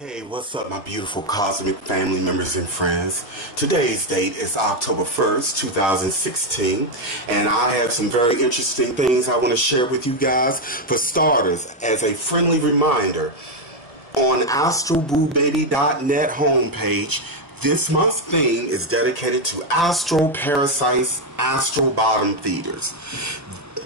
Hey, what's up, my beautiful cosmic family members and friends? Today's date is October 1st, 2016, and I have some very interesting things I want to share with you guys. For starters, as a friendly reminder, on AstralBooBaby.net homepage, this month's theme is dedicated to Astral Parasites, Astral Bottom Feeders.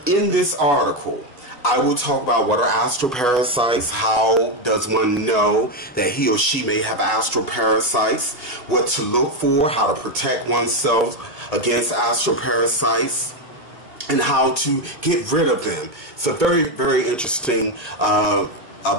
In this article, I will talk about what are astral parasites, how does one know that he or she may have astral parasites, what to look for, how to protect oneself against astral parasites, and how to get rid of them. It's a very, very interesting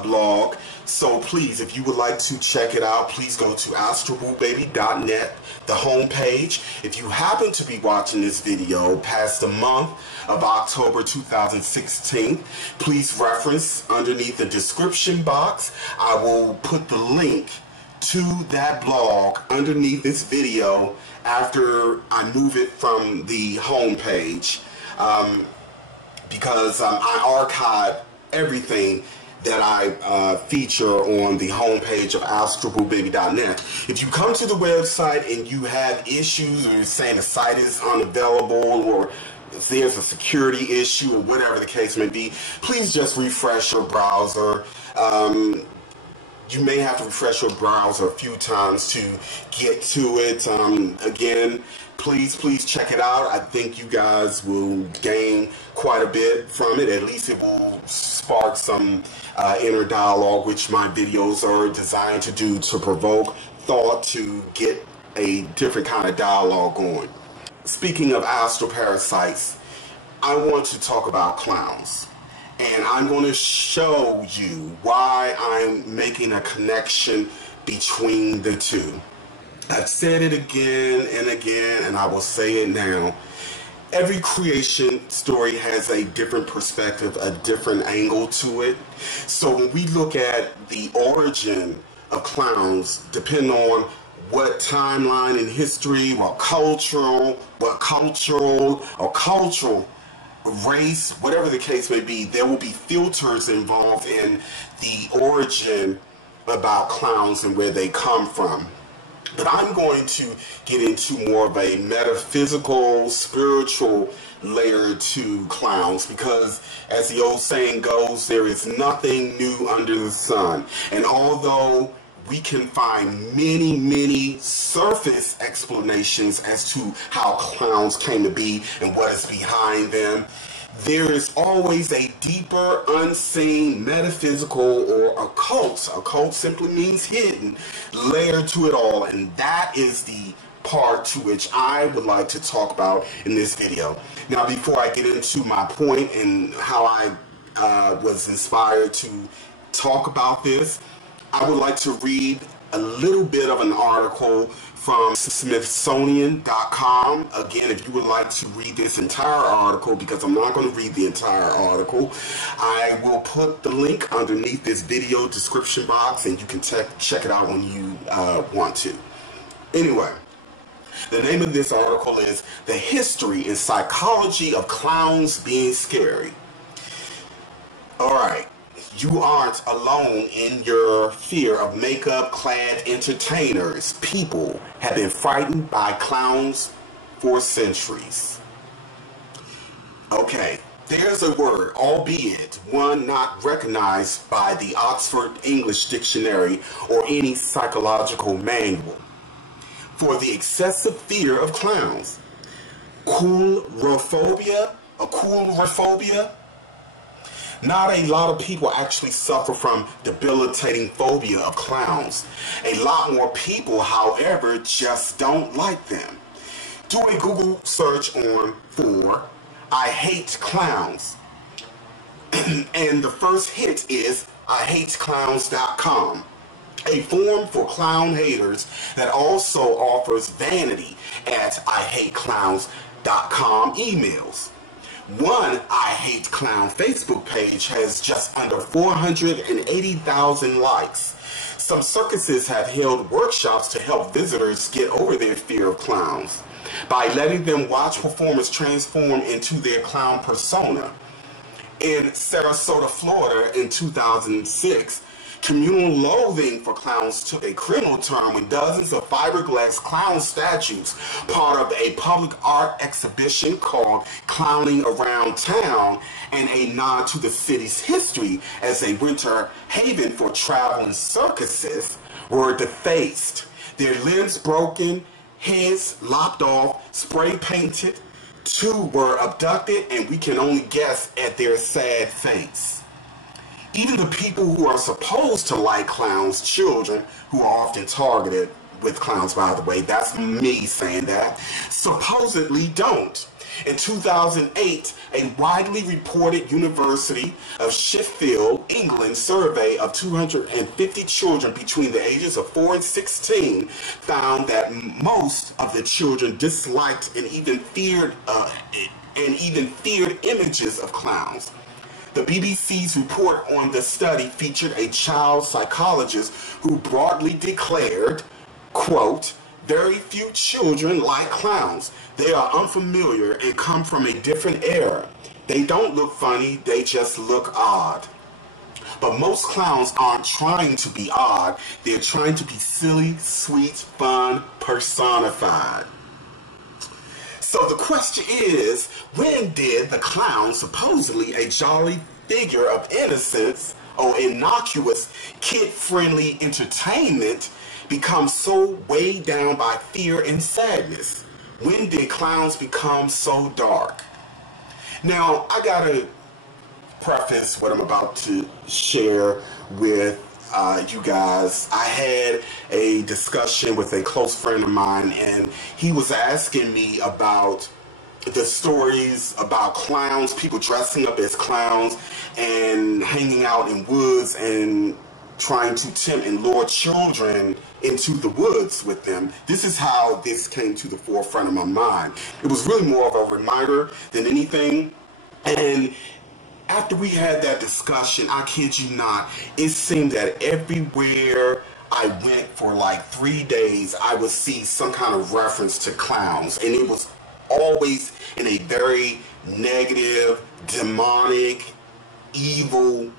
blog. So please, if you would like to check it out, please go to AstralBooBaby.net, the homepage. If you happen to be watching this video past the month of October 2016, please reference underneath the description box. I will put the link to that blog underneath this video after I move it from the homepage, because I archive everything that I feature on the homepage of AstralBooBaby.net. If you come to the website and you have issues, or you're saying the site is unavailable, or if there's a security issue, or whatever the case may be, please just refresh your browser. You may have to refresh your browser a few times to get to it. Again, please check it out. I think you guys will gain quite a bit from it. At least it will spark some inner dialogue, which my videos are designed to do, to provoke thought, to get a different kind of dialogue going. Speaking of astral parasites, I want to talk about clowns. And I'm going to show you why I'm making a connection between the two. I've said it again and again, and I will say it now. Every creation story has a different perspective, a different angle to it. So when we look at the origin of clowns, depending on what timeline in history, what cultural race, whatever the case may be, there will be filters involved in the origin about clowns and where they come from. But I'm going to get into more of a metaphysical, spiritual layer to clowns, because as the old saying goes, there is nothing new under the sun. And although we can find many surface explanations as to how clowns came to be and what is behind them, there is always a deeper, unseen, metaphysical, or occult. Occult simply means hidden, layer to it all, and that is the part to which I would like to talk about in this video. Now, before I get into my point and how I was inspired to talk about this, I would like to read a little bit of an article from Smithsonian.com. Again, if you would like to read this entire article, because I'm not going to read the entire article, I will put the link underneath this video description box, and you can check it out when you want to. Anyway, the name of this article is "The History and Psychology of Clowns Being Scary." Alright. You aren't alone in your fear of makeup-clad entertainers. People have been frightened by clowns for centuries. Okay, there's a word, albeit one not recognized by the Oxford English Dictionary or any psychological manual, for the excessive fear of clowns. Coulrophobia? Not a lot of people actually suffer from debilitating phobia of clowns. A lot more people, however, just don't like them. Do a Google search for "I hate clowns," and the first hit is IHateClowns.com, a forum for clown haters that also offers vanity at IHateClowns.com emails. One I Hate Clown Facebook page has just under 480,000 likes. Some circuses have held workshops to help visitors get over their fear of clowns by letting them watch performers transform into their clown persona. In Sarasota, Florida in 2006, Communal loathing for clowns took a criminal turn when dozens of fiberglass clown statues, part of a public art exhibition called Clowning Around Town, and a nod to the city's history as a winter haven for traveling circuses, were defaced. Their limbs broken, heads lopped off, spray painted. 2 were abducted, and we can only guess at their sad fates. Even the people who are supposed to like clowns, children, who are often targeted with clowns, by the way, that's me saying that, supposedly don't. In 2008, a widely reported University of Sheffield, England survey of 250 children between the ages of 4 and 16 found that most of the children disliked and even feared images of clowns. The BBC's report on the study featured a child psychologist who broadly declared, quote, "Very few children like clowns. They are unfamiliar and come from a different era. They don't look funny, they just look odd." But most clowns aren't trying to be odd. They're trying to be silly, sweet, fun, personified. So the question is, when did the clown, supposedly a jolly figure of innocence or innocuous kid-friendly entertainment, become so weighed down by fear and sadness? When did clowns become so dark? Now, I gotta preface what I'm about to share with you guys. I had a discussion with a close friend of mine, and he was asking me about the stories about clowns, people dressing up as clowns and hanging out in woods and trying to tempt and lure children into the woods with them. This is how this came to the forefront of my mind. It was really more of a reminder than anything. And after we had that discussion, I kid you not, it seemed that everywhere I went for like 3 days, I would see some kind of reference to clowns. And it was always in a very negative, demonic, evil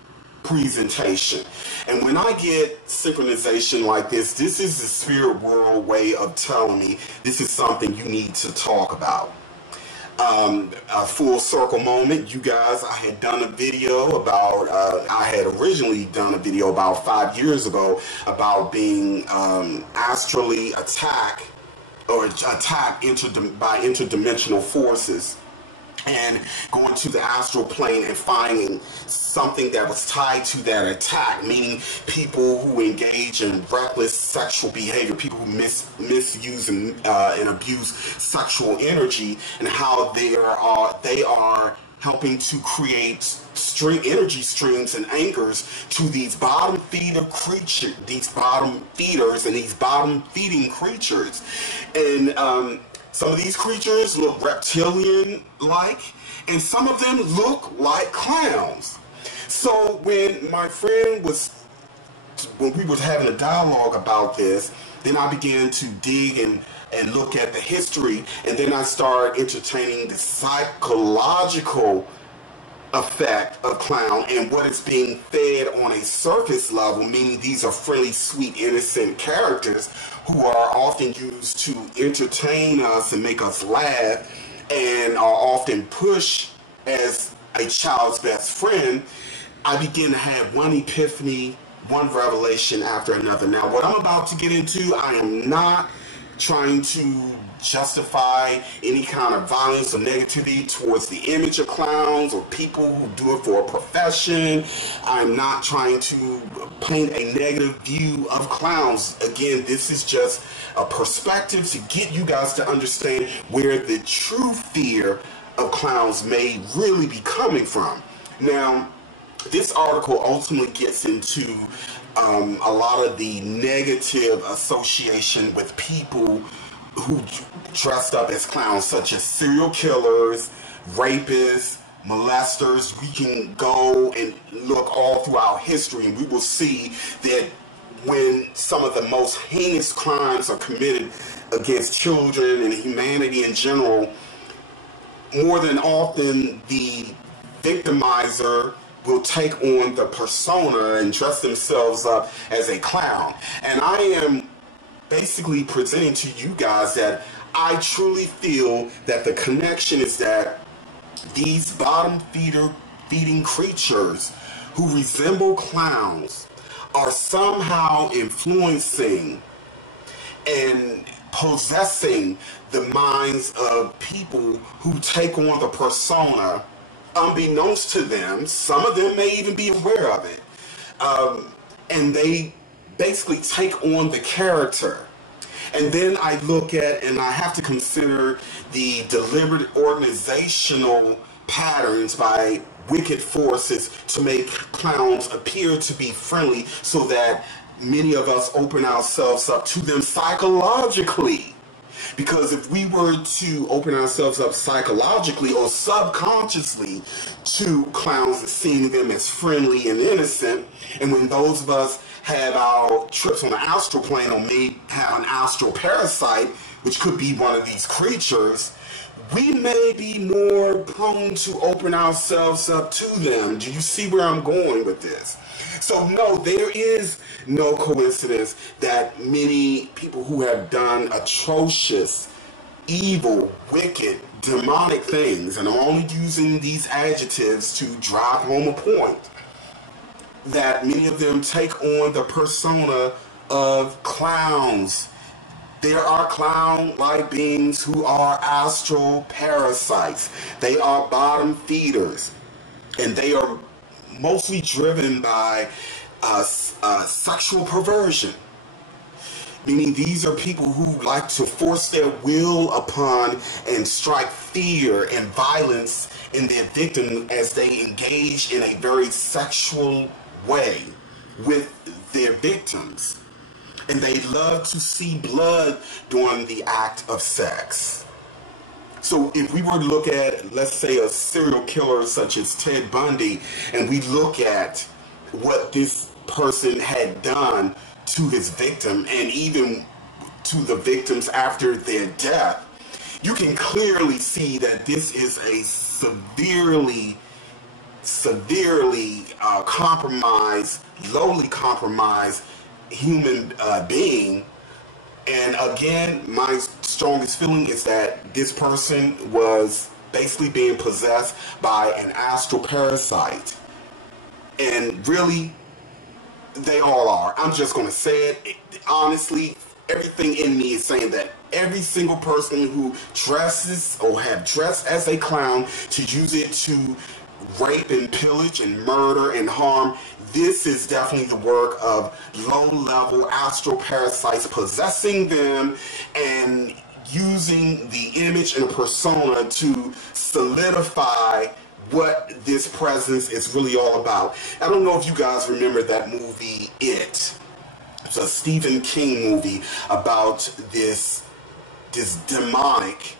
presentation. And when I get synchronization like this is the spirit world way of telling me this is something you need to talk about. A full circle moment, you guys, I had done a video about, I had originally done a video about 5 years ago about being astrally attacked or attacked by interdimensional forces, and going to the astral plane and finding something that was tied to that attack, meaning people who engage in reckless sexual behavior, people who misuse and abuse sexual energy, and how they are helping to create energy streams and anchors to these bottom feeder creatures, these bottom feeders and these bottom feeding creatures. And some of these creatures look reptilian-like, and some of them look like clowns. So when my friend when we were having a dialogue about this, then I began to dig and look at the history, and then I started entertaining the psychological effect of clown and what is being fed on a surface level, meaning these are friendly, sweet, innocent characters who are often used to entertain us and make us laugh, and are often pushed as a child's best friend. I begin to have one epiphany, one revelation after another. Now, what I'm about to get into, I am not trying to justify any kind of violence or negativity towards the image of clowns or people who do it for a profession. I'm not trying to paint a negative view of clowns. Again, this is just a perspective to get you guys to understand where the true fear of clowns may really be coming from. Now, this article ultimately gets into a lot of the negative association with people who dressed up as clowns, such as serial killers, rapists, molesters. We can go and look all throughout history, and we will see that when some of the most heinous crimes are committed against children and humanity in general, more than often the victimizer, will take on the persona and dress themselves up as a clown. And I am basically presenting to you guys that I truly feel that the connection is that these bottom feeding creatures who resemble clowns are somehow influencing and possessing the minds of people who take on the persona unbeknownst to them. Some of them may even be aware of it. And they basically take on the character. And then I look at, and I have to consider the deliberate organizational patterns by wicked forces to make clowns appear to be friendly so that many of us open ourselves up to them psychologically. Because if we were to open ourselves up psychologically or subconsciously to clowns and seeing them as friendly and innocent, and when those of us have our trips on the astral plane or may have an astral parasite, which could be one of these creatures, we may be more prone to open ourselves up to them. Do you see where I'm going with this? So no, there is no coincidence that many people who have done atrocious, evil, wicked, demonic things, and I'm only using these adjectives to drive home a point, that many of them take on the persona of clowns. There are clown-like beings who are astral parasites. They are bottom feeders, and they are mostly driven by sexual perversion. Meaning these are people who like to force their will upon and strike fear and violence in their victim as they engage in a very sexual way with their victims. And they love to see blood during the act of sex. So if we were to look at, let's say, a serial killer such as Ted Bundy, and we look at what this person had done to his victim and even to the victims after their death, you can clearly see that this is a severely compromised, lowly compromised human being. And again, my strongest feeling is that this person was basically being possessed by an astral parasite. And really, they all are. I'm just going to say it. Honestly, everything in me is saying that every single person who dresses or have dressed as a clown to use it to rape and pillage and murder and harm, this is definitely the work of low-level astral parasites possessing them and using the image and a persona to solidify what this presence is really all about. I don't know if you guys remember that movie, It. It's a Stephen King movie about this demonic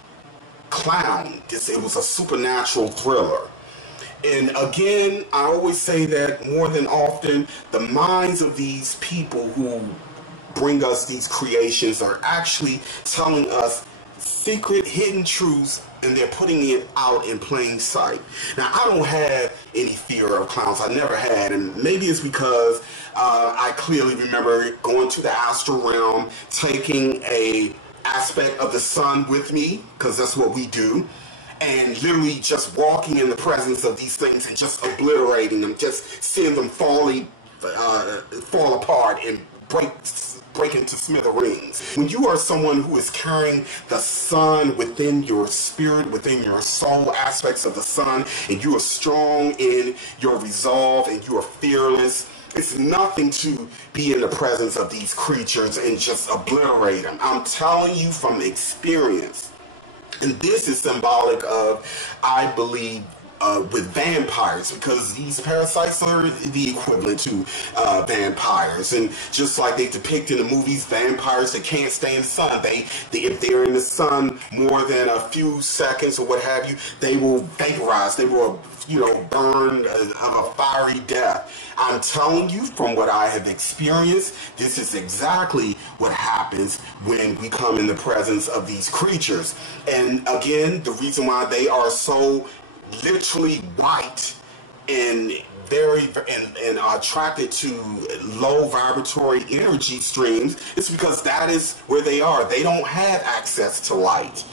clown. It was a supernatural thriller. And again, I always say that more than often, the minds of these people who bring us these creations are actually telling us secret, hidden truths, and they're putting it out in plain sight. Now, I don't have any fear of clowns. I never had, and maybe it's because I clearly remember going to the astral realm, taking a aspect of the sun with me, because that's what we do, and literally just walking in the presence of these things and just obliterating them, just seeing them fall apart and break into smithereens. When you are someone who is carrying the sun within your spirit, within your soul, aspects of the sun, and you are strong in your resolve and you are fearless, it's nothing to be in the presence of these creatures and just obliterate them. I'm telling you from experience. And this is symbolic of, I believe, with vampires, because these parasites are the equivalent to vampires. And just like they depict in the movies, vampires that can't stay in the sun, if they're in the sun more than a few seconds or what have you, they will vaporize, they will, burn of a fiery death. I'm telling you from what I have experienced, this is exactly what happens when we come in the presence of these creatures. And again, the reason why they are so literally white and very and are attracted to low vibratory energy streams, it's because that is where they are. They don't have access to light.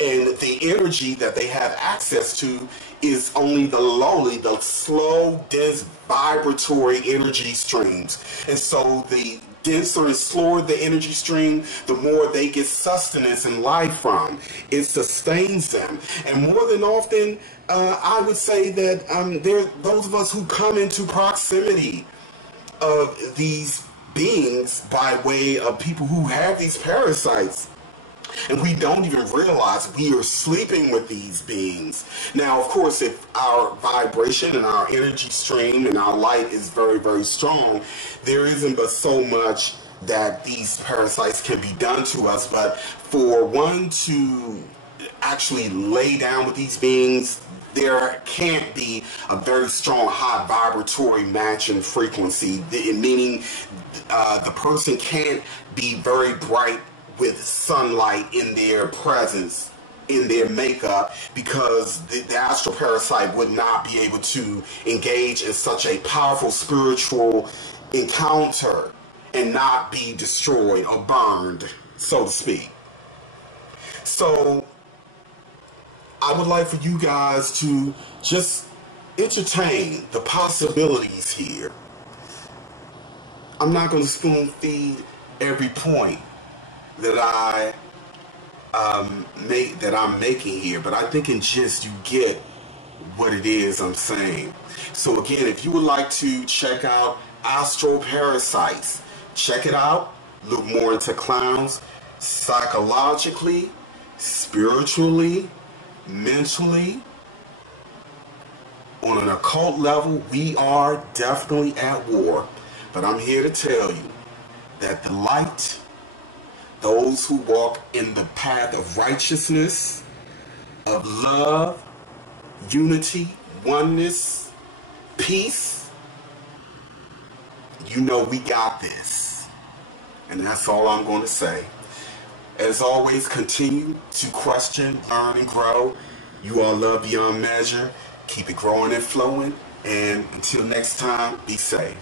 And the energy that they have access to is only the lowly, the slow, dense, vibratory energy streams. And so the denser and slower the energy stream, the more they get sustenance and life from. It sustains them. And more than often, I would say that there those of us who come into proximity of these beings by way of people who have these parasites, and we don't even realize we are sleeping with these beings. Now, of course, if our vibration and our energy stream and our light is very, very strong, there isn't but so much that these parasites can be done to us. But for one to actually lay down with these beings, there can't be a very strong high vibratory match in frequency, meaning the person can't be very bright with sunlight in their presence, in their makeup, because the astral parasite would not be able to engage in such a powerful spiritual encounter and not be destroyed or burned, so to speak. So I would like for you guys to just entertain the possibilities here. I'm not going to spoon feed every point that I'm making here, but I think in gist you get what it is I'm saying. So again, if you would like to check out Astral Parasites, check it out. Look more into clowns psychologically, spiritually, mentally. On an occult level, we are definitely at war. But I'm here to tell you that the light, those who walk in the path of righteousness, of love, unity, oneness, peace, you know we got this. And that's all I'm going to say. As always, continue to question, learn, and grow. You are loved beyond measure. Keep it growing and flowing. And until next time, be safe.